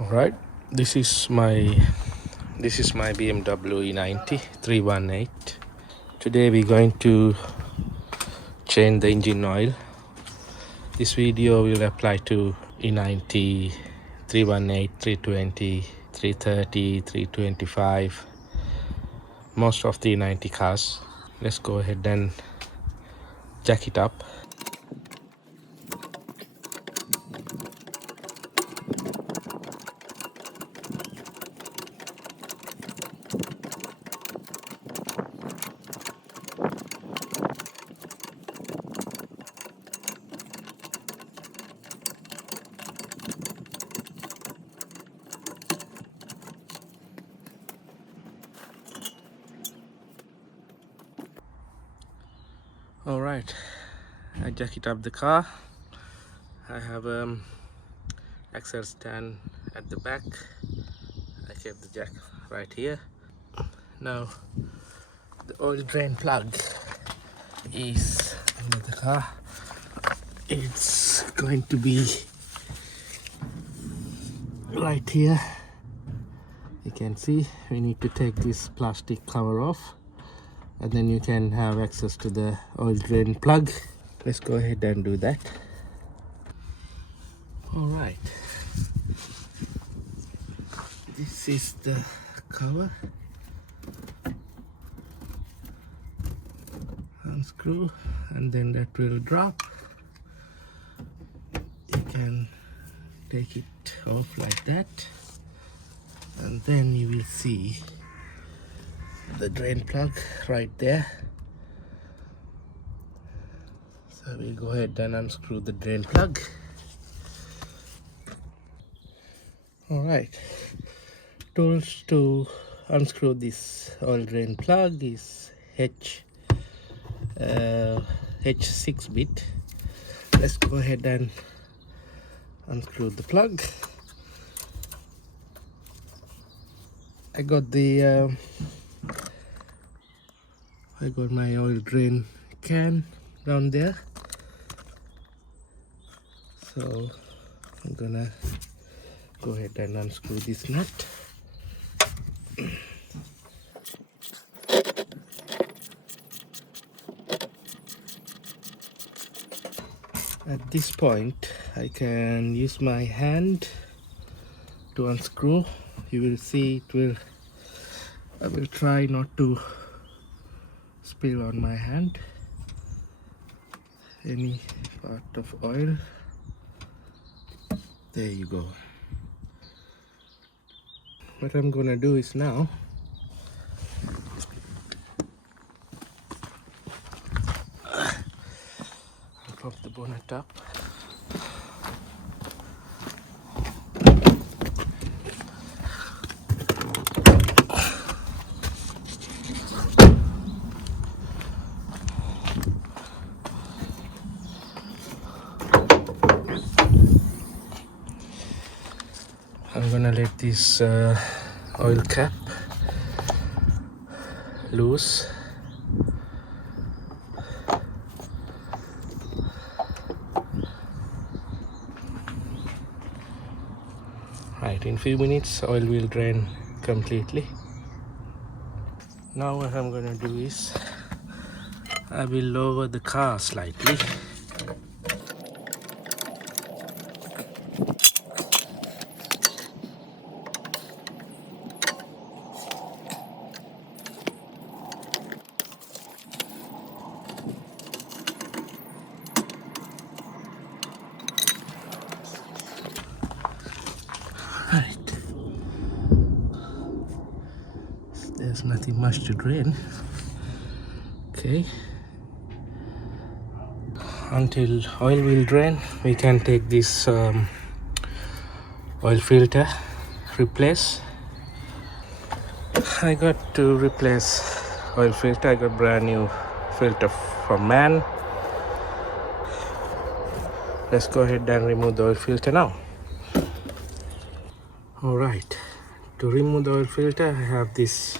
Alright, this is my BMW E90 318. Today we're going to change the engine oil. This video will apply to E90 318, 320, 330, 325, most of the E90 cars. Let's go ahead and jack it up. Alright, I jack it up the car. I have axle stand at the back. I kept the jack right here. Now the oil drain plug is under the car. It's going to be right here. You can see we need to take this plastic cover off, and then you can have access to the oil drain plug. Let's go ahead and do that. All right, this is the cover. Unscrew and then that will drop. You can take it off like that, and then you will see the drain plug right there. So we'll go ahead and unscrew the drain plug. All right, tools to unscrew this oil drain plug is H6 bit. Let's go ahead and unscrew the plug. I got my oil drain can down there, so I'm gonna go ahead and unscrew this nut. At this point I can use my hand to unscrew. You will see I will try not to spill on my hand any part of oil. There you go. What I'm gonna do is now I'll pop the bonnet up. I'm gonna let this oil cap loose. Right, in few minutes oil will drain completely. Now what I'm gonna do is I will lower the car slightly. Right, there's nothing much to drain. Okay, until oil will drain we can take this oil filter replace. I got to replace oil filter. I got brand new filter from MAN. Let's go ahead and remove the oil filter now. Alright, to remove the oil filter I have this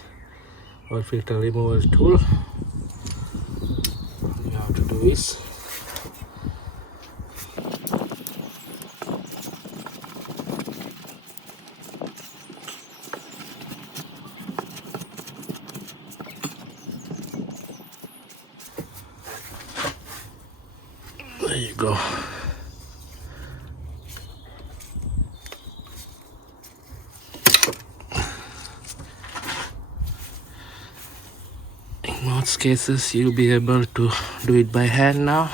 oil filter removal tool. All you have to do is go. In most cases, you'll be able to do it by hand now.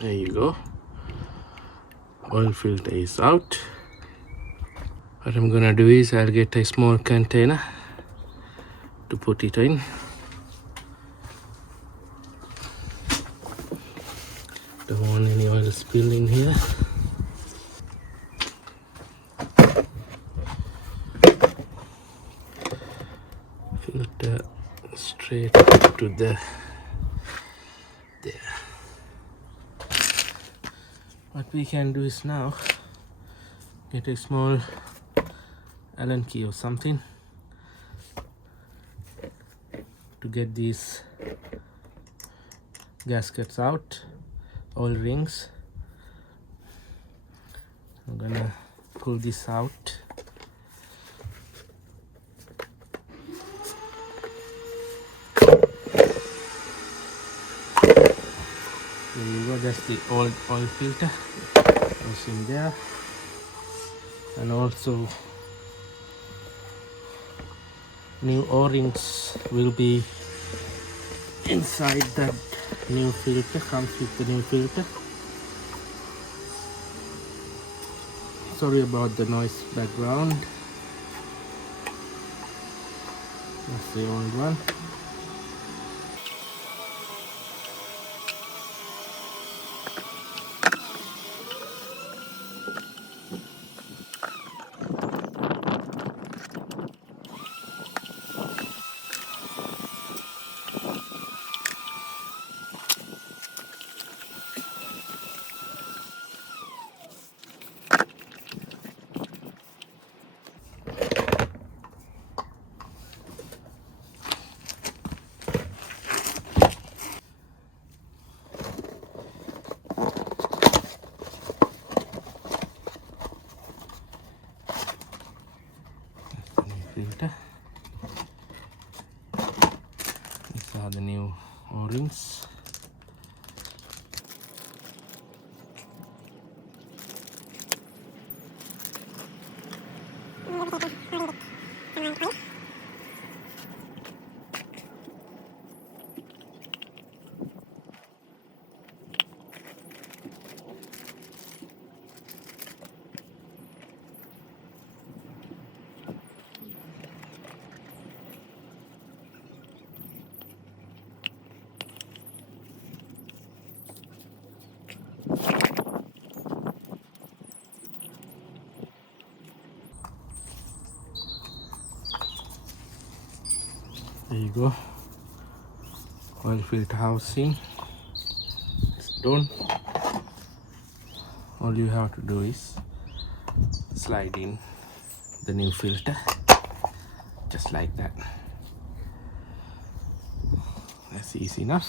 There you go. Oil filter is out. What I'm gonna do is I'll get a small container to put it in. Don't want any oil spilling here. Filter straight to there. What we can do is now get a small Allen key or something to get these gaskets out, oil rings. I'm gonna pull this out. There you go, that's the old oil filter. Goes in there. And also new O-rings will be inside that new filter, comes with the new filter. Sorry about the noise background. That's the old one. Filter. These are the new O-rings. There you go, oil filter housing. It's done. All you have to do is slide in the new filter, just like that. That's easy enough.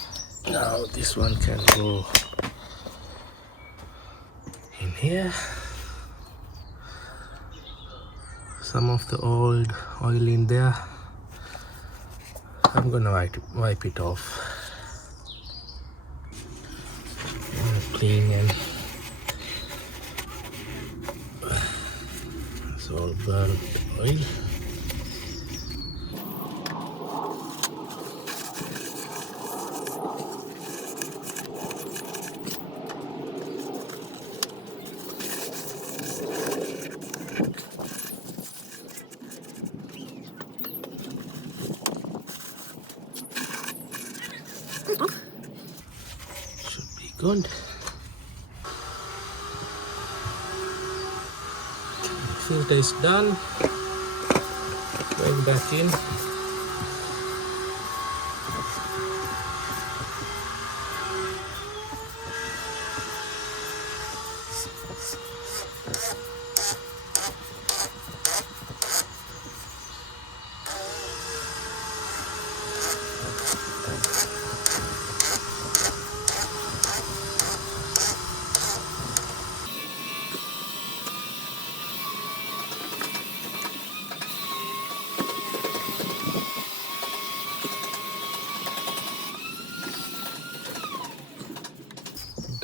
Now this one can go in here. Some of the old oil in there. I'm gonna wipe it off. Clean and it's all burnt oil. Should be good. Filter is done. Going back in.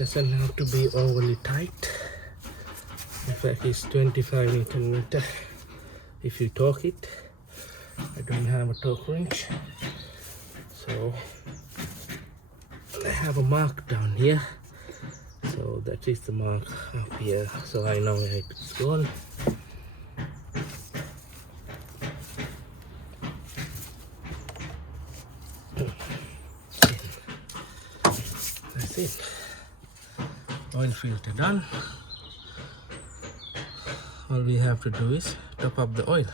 doesn't have to be overly tight. In fact, it's 25 Newton meter if you torque it. I don't have a torque wrench, so I have a mark down here. So that is the mark up here, so I know where it's gone. That's it. Oil filter done. All we have to do is top up the oil.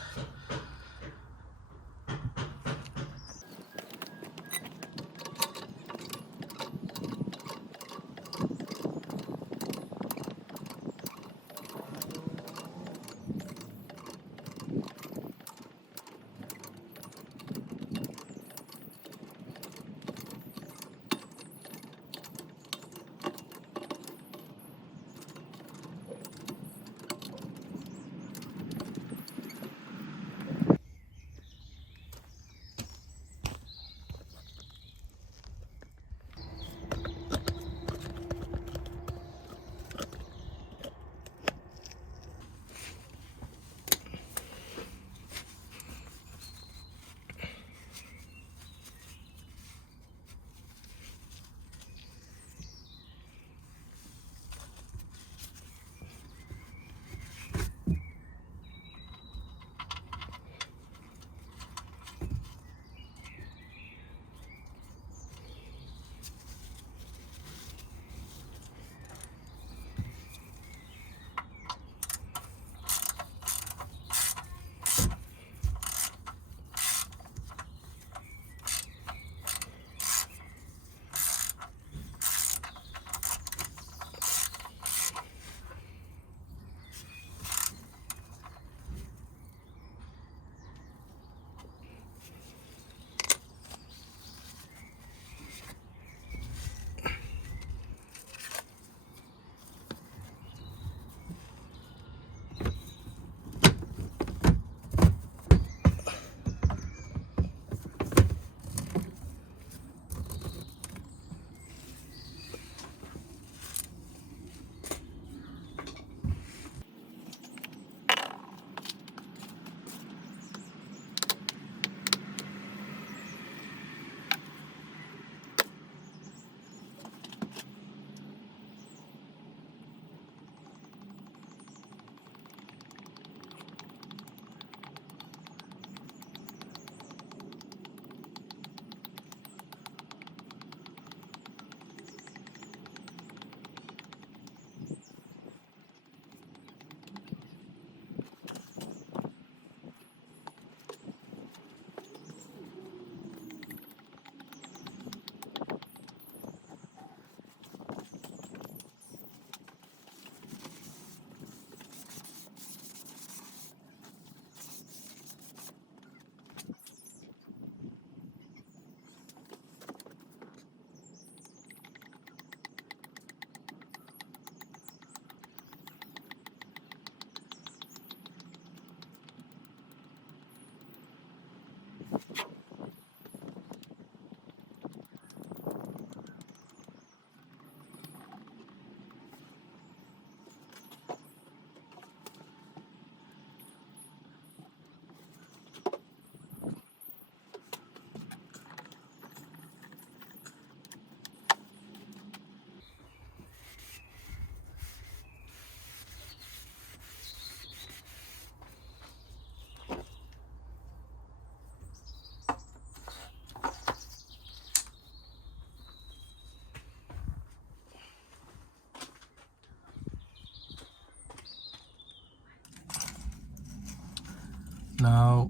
Now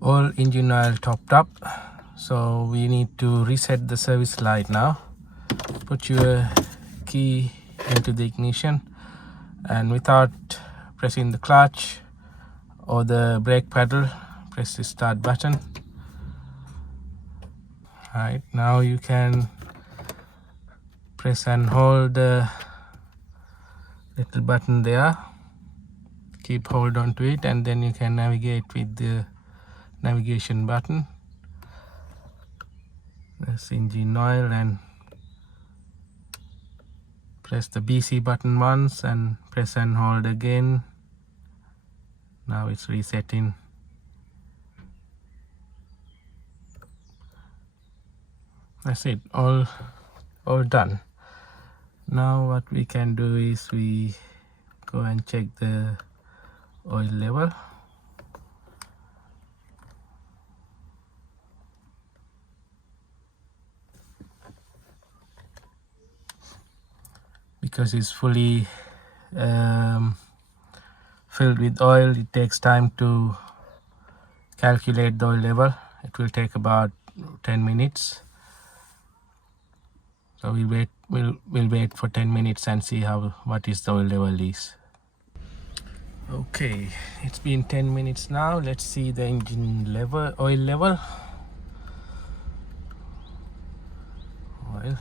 all engine oil topped up, so we need to reset the service light now. Put your key into the ignition and without pressing the clutch or the brake pedal, press the start button. Right, now you can press and hold the little button there, keep hold on to it, and then you can navigate with the navigation button. That's engine oil and Press the BC button once and press and hold again. Now it's resetting. That's it, all done. Now what we can do is we go and check the oil level. Because it's fully filled with oil, it takes time to calculate the oil level. It will take about 10 minutes. So we'll wait for 10 minutes and see what is the oil level is. Okay, it's been 10 minutes now. Let's see the engine level, oil level. Oil.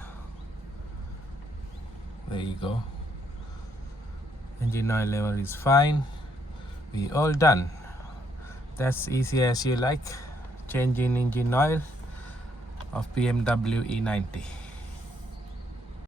There you go. Engine oil level is fine. We all done. That's easy as you like. Changing engine oil of BMW E90.